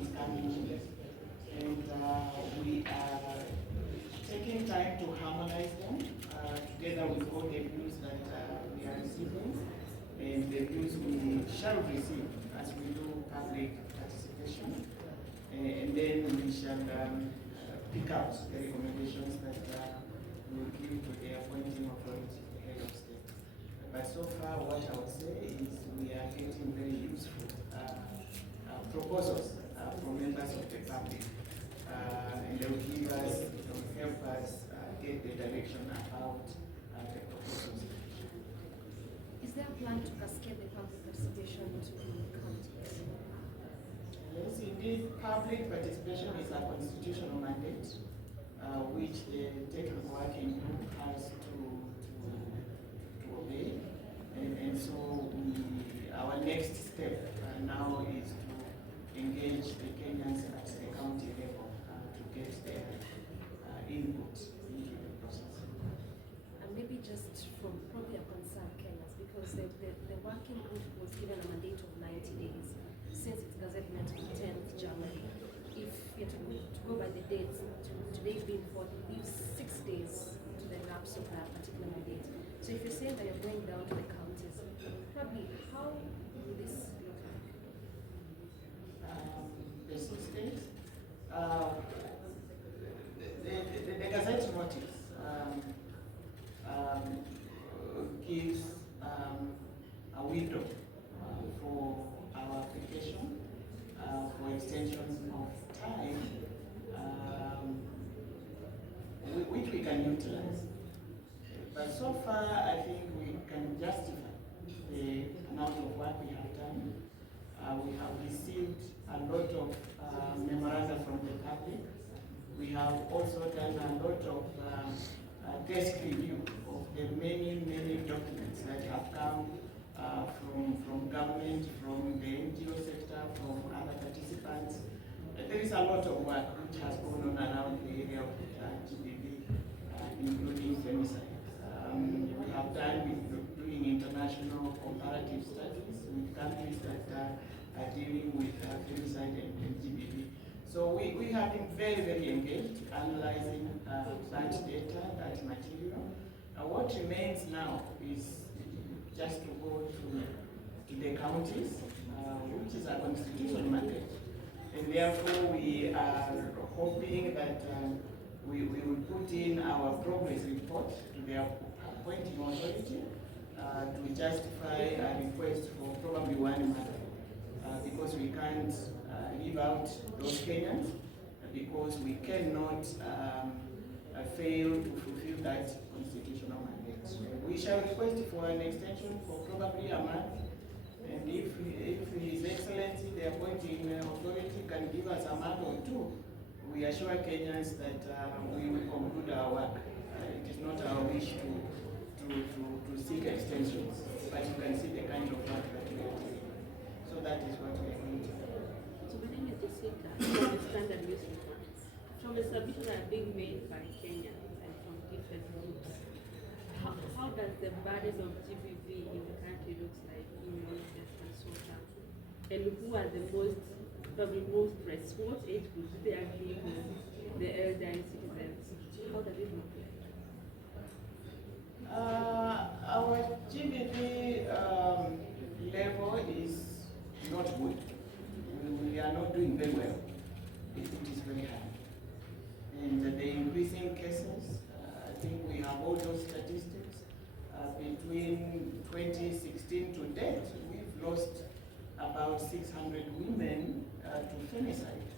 is coming in, and we are taking time to harmonize them together with all the views that we are receiving and the views we shall receive as we do public participation. And then we shall pick out the recommendations that we will give to the appointing authority, the head of state. But so far, what I would say is we are getting very useful proposals from members of the public, and they will give us, help us get the direction about the proposals. Is there a plan to cascade the public participation to counties? Yes, indeed, public participation is a constitutional mandate, which the technical working group has to obey. And so our next step now is to engage the Kenyans at the county level to get their input into the process. And maybe just from probably a concern, Kenyans, because the working group was given a mandate of 90 days since its gazette met on 10th January. If you're to go by the dates, today being 4, it leaves 6 days to the lapse of that particular mandate. So if you're saying that you're going down to the counties, probably how will this look like? The 6 days. The Gazette notice gives a window for our application for extensions of time, which we can utilize. But so far, I think we can justify the amount of work we have done. We have received a lot of memoranda from the public. We have also done a lot of desk review of the many documents that have come from government, from the NGO sector, from other participants. There is a lot of work which has gone on around the area of GBV, including femicide. We have done with doing international comparative studies with countries that are dealing with femicide and GBV. So we have been very engaged analyzing that data, that material. What remains now is just to go to the counties, which is a constitutional mandate. And therefore we are hoping that we will put in our progress report to the appointing authority to justify a request for probably 1 month, because we can't leave out those Kenyans, because we cannot fail to fulfill that constitutional mandate. So we shall request for an extension for probably a month, and if His Excellency, the appointing authority, can give us a month or 2, we assure Kenyans that we will conclude our work. It is not our wish to seek extensions, but you can see the kind of work that we are doing. So that is what we are going to do. So when you just say that from the standard newspaper, from the submissions that are being made by Kenyans and from different groups, how does the burdens of GBV in the country looks like in your just consultant? And who are the probably most pressed? What age groups do they agree with the elderly citizens? How does it look like? Our GBV level is not good. We are not doing very well. It is very high. And the increasing cases, I think we have all those statistics. Between 2016 to date, we've lost about 600 women to femicide.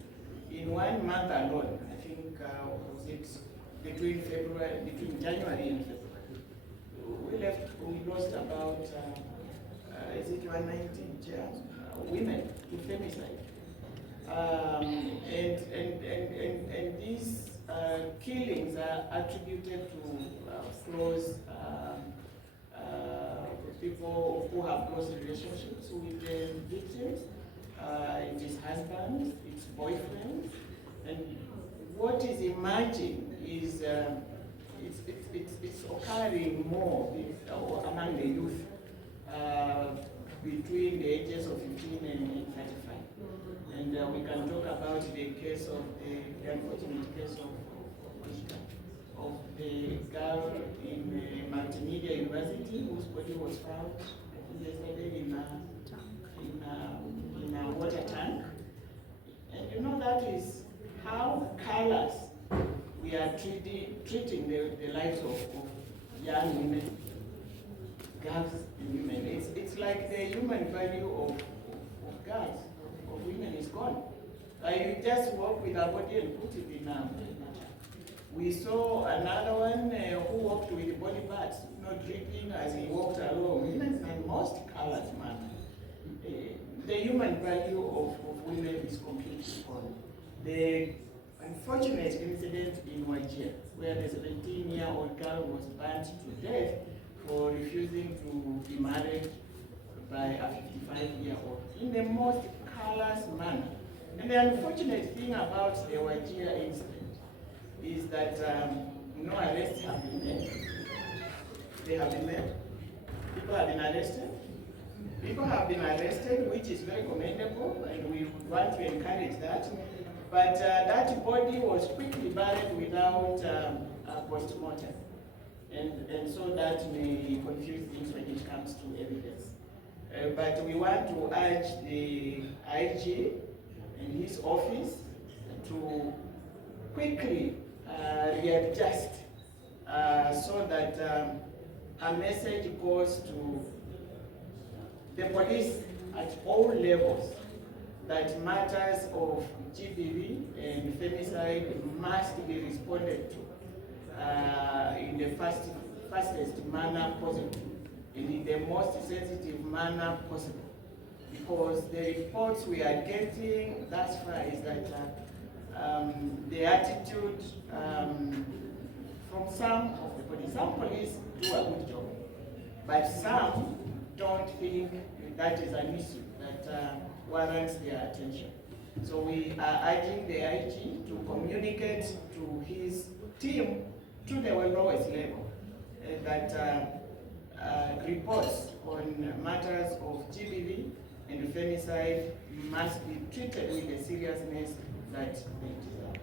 In 1 month alone, I think, was it between January and February, we lost about, is it 190 women to femicide. And these killings are attributed to close people who have close relationships with the victims. It is husbands, it's boyfriends, and what is emerging is it's occurring more among the youth between the ages of 15 and 35. And we can talk about the case of the unfortunate case of the girl in Multimedia University whose body was found yesterday in a water tank. And you know, that is how careless we are treating the lives of young women, girls and women. It's like the human value of girls, of women is gone. You just walk with a body and put it in a tank. We saw another one who walked with body parts, not dripping as he walked along. Women are most careless, man. The human value of women is completely gone. The unfortunate incident in Wajir, where the 17-year-old girl was burnt to death for refusing to be married by a 55-year-old in the most careless manner. And the unfortunate thing about the Wajir incident is that no arrests have been made. They have been made. People have been arrested. People have been arrested, which is very commendable, and we want to encourage that. But that body was quickly buried without a post-mortem. And so that may confuse things when it comes to evidence. But we want to urge the IG and his office to quickly readjust so that a message goes to the police at all levels that matters of GBV and femicide must be responded to in the fastest manner possible and in the most sensitive manner possible. Because the reports we are getting thus far is that the attitude from some of the police, some police do a good job, but some don't think that is an issue that warrants their attention. So we are urging the IG to communicate to his team to the lowest level that reports on matters of GBV and femicide must be treated with the seriousness that they deserve.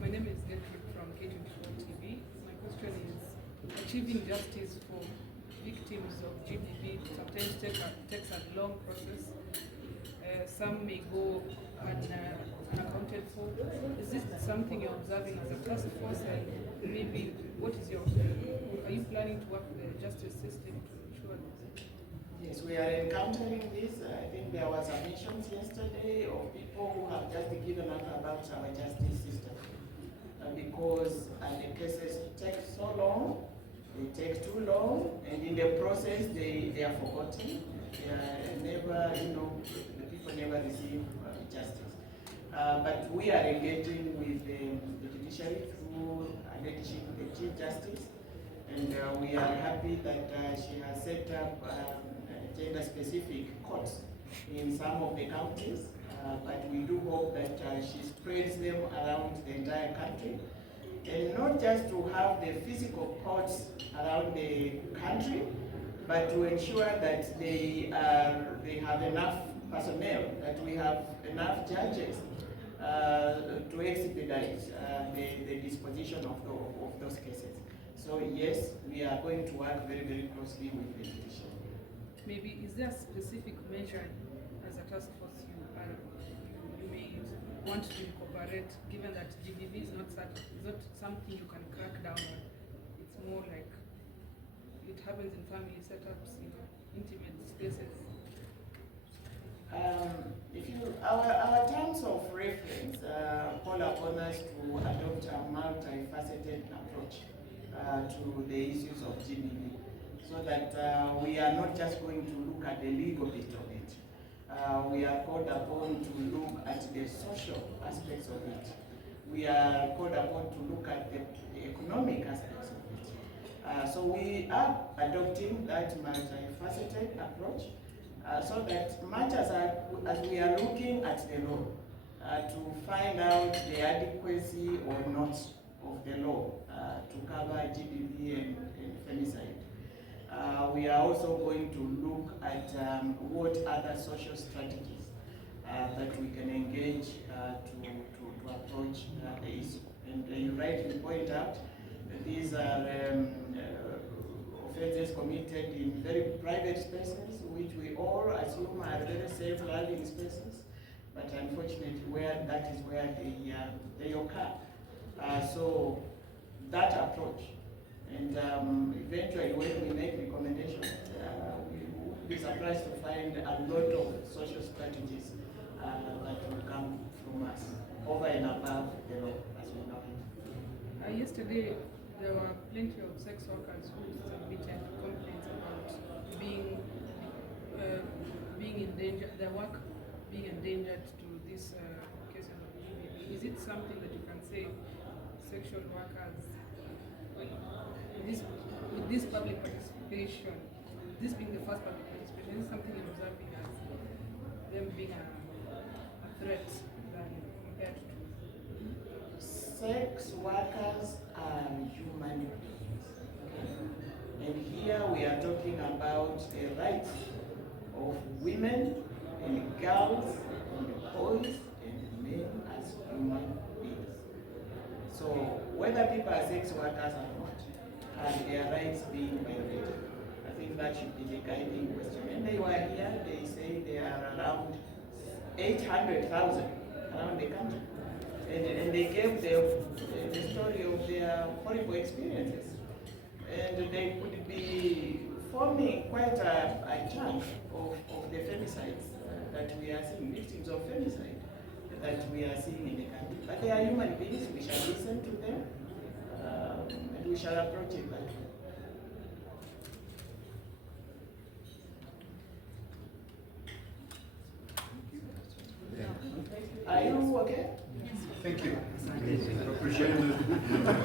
My name is Gertrude from K24 TV. My question is, achieving justice for victims of GBV sometimes takes a long process. Some may go unaccounted for. Is this something you're observing as a task force? And maybe what is are you planning to work with the justice system to ensure this? Yes, we are encountering this. I think there was a mention yesterday of people who have just given up about our justice system because the cases take so long, they take too long, and in the process they are forgotten. They are never, the people never receive justice. But we are engaging with the judiciary through a leadership of the Chief Justice, and we are happy that she has set up gender-specific courts in some of the counties, but we do hope that she spreads them around the entire country, and not just to have the physical courts around the country, but to ensure that they have enough personnel, that we have enough judges to expedite the disposition of those cases. So yes, we are going to work very, very closely with the judiciary. Maybe is there a specific measure as a task force you may want to incorporate, given that GBV is not something you can crack down on? It's more like it happens in family setups, intimate spaces. Our terms of reference call upon us to adopt a multifaceted approach to the issues of GBV, so that we are not just going to look at the legal bit of it. We are called upon to look at the social aspects of it. We are called upon to look at the economic aspects of it. So we are adopting that multifaceted approach so that much as we are looking at the law to find out the adequacy or not of the law to cover GBV and femicide. We are also going to look at what other social strategies that we can engage engage to approach the issue. And you rightly point out that these are offenses committed in very private spaces, which we all assume are very safe learning spaces. But unfortunately, that is where they occur. So that approach, and eventually when we make recommendations, we would be surprised to find a lot of social strategies that will come from us, over and above the law as we know it. Yesterday, there were plenty of sex workers who submitted complaints about being in danger, their work being endangered to this cases of GBV. Is it something that you can say sexual workers, with this public participation, this being the first public participation, is something you're observing as them being a threat than compared to? Sex workers are human beings. Okay? And here we are talking about the rights of women and girls and boys and men as human beings. So whether people are sex workers or not, and their rights being violated, I think that should be the guiding question. When they were here, they say there are around 800,000 around the country. And they gave the story of their horrible experiences. And they could be forming quite a chunk of the femicides that we are seeing, victims of femicide that we are seeing in the country. But they are human beings, we shall listen to them, and we shall approach it that way. Are you okay? Thank you. Appreciate it.